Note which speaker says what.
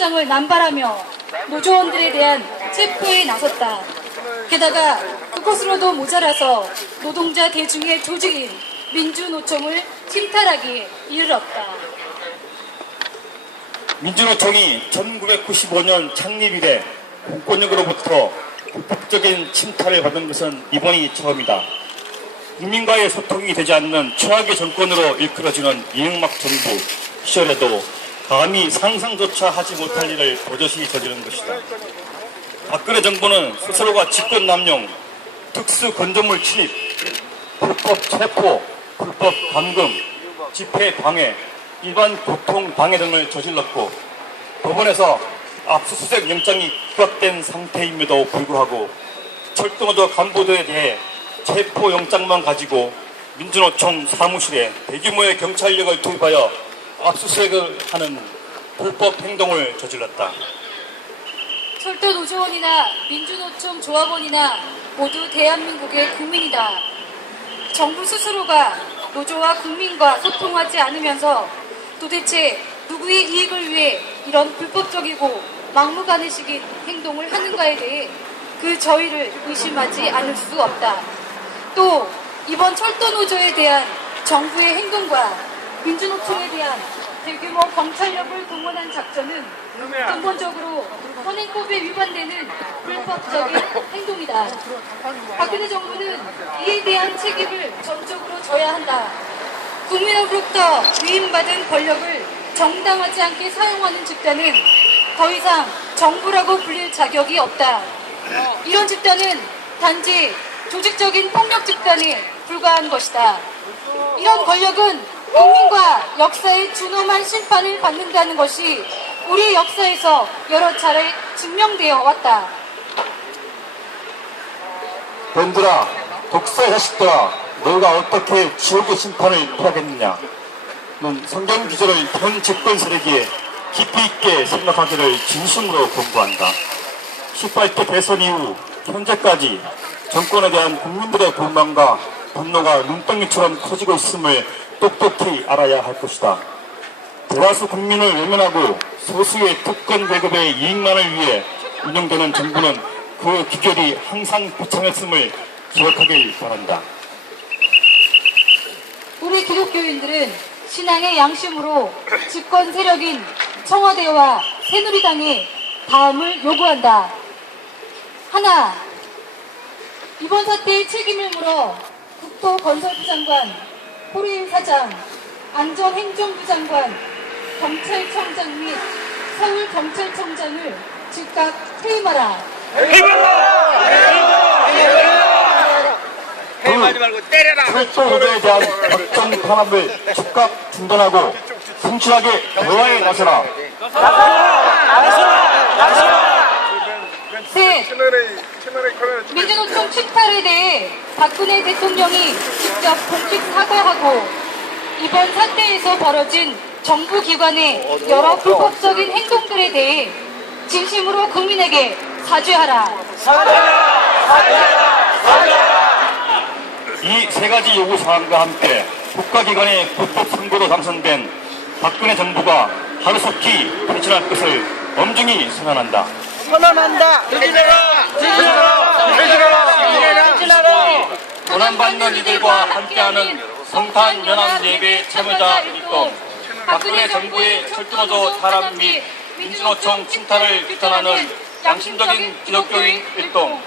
Speaker 1: 영장을 남발하며 노조원들에 대한 체포에 나섰다. 게다가 그것으로도 모자라서 노동자 대중의 조직인 민주노총을 침탈하기에 이르렀다.
Speaker 2: 민주노총이 1995년 창립 이래 공권력으로부터 불법적인 침탈을 받은 것은 이번이 처음이다. 국민과의 소통이 되지 않는 최악의 정권으로 일컬어지는 이명박 정부 시절에도 감히 상상조차 하지 못할 일을 버젓이 저지른 것이다. 박근혜 정부는 스스로가 직권 남용, 특수 건조물 침입, 불법 체포, 불법 감금, 집회 방해, 일반 교통 방해 등을 저질렀고 법원에서 압수수색 영장이 기각된 상태임에도 불구하고 철도노조 간부들에 대해 체포 영장만 가지고 민주노총 사무실에 대규모의 경찰력을 투입하여 압수수색을 하는 불법 행동을 저질렀다.
Speaker 1: 철도 노조원이나 민주노총 조합원이나 모두 대한민국의 국민이다. 정부 스스로가 노조와 국민과 소통하지 않으면서 도대체 누구의 이익을 위해 이런 불법적이고 막무가내식인 행동을 하는가에 대해 그 저희를 의심하지 않을 수 없다. 또 이번 철도 노조에 대한 정부의 행동과 민주노총에 대한 대규모 경찰력을 동원한 작전은 근본적으로 헌행법에 위반되는 불법적인 행동이다. 박근혜 정부는 이에 대한 책임을 전적으로 져야 한다. 국민으로부터 위임받은 권력을 정당하지 않게 사용하는 집단은 더 이상 정부라고 불릴 자격이 없다. 이런 집단은 단지 조직적인 폭력 집단에 불과한 것이다. 이런 권력은 국민과 역사의 준엄한 심판을 받는다는 것이 우리의 역사에서 여러 차례 증명되어 왔다.
Speaker 2: 놈들아, 독사의 자식들아, 너가 어떻게 지옥의 심판을 피하겠느냐? 는 성경 기조를 현 집권 세력에 깊이 있게 생각하기를 진심으로 권고한다. 18대 대선 이후 현재까지 정권에 대한 국민들의 불만과 분노가 눈덩이처럼 커지고 있음을 똑똑히 알아야 할 것이다. 대다수 국민을 외면하고 소수의 특권 계급의 이익만을 위해 운영되는 정부는 그 기결이 항상 비참했음을 기억하길 바란다.
Speaker 1: 우리 기독교인들은 신앙의 양심으로 집권 세력인 청와대와 새누리당에 다음을 요구한다. 하나, 이번 사태의 책임을 물어 국토건설부 장관, 호리임 사장, 안전행정부 장관, 경찰청장 및 서울경찰청장을 즉각 퇴임하라.
Speaker 3: 해임하지 말고 때려라.
Speaker 2: 대한 탄압을 즉각 중단하고 성실하게 대화에 나서라.
Speaker 1: 셋, 민주노총 침탈에 대해 박근혜 대통령이 직접 공식 사과하고 이번 사태에서 벌어진 정부 기관의 여러 불법적인 행동들에 대해 진심으로 국민에게 사죄하라.
Speaker 2: 이세 가지 요구 사항과 함께 국가기관의 불법 선거로 당선된 박근혜 정부가 하루속히 퇴진할 것을 엄중히 선언한다.
Speaker 3: 선언한다. 퇴진하라. 퇴진하라.
Speaker 2: 고난받는 이들과 함께하는 성탄 연합 예배 참여자 일동. 박근혜 정부의 철도노조 탄압 및 민주노총 침탈을 규탄하는 양심적인 기독교인 일동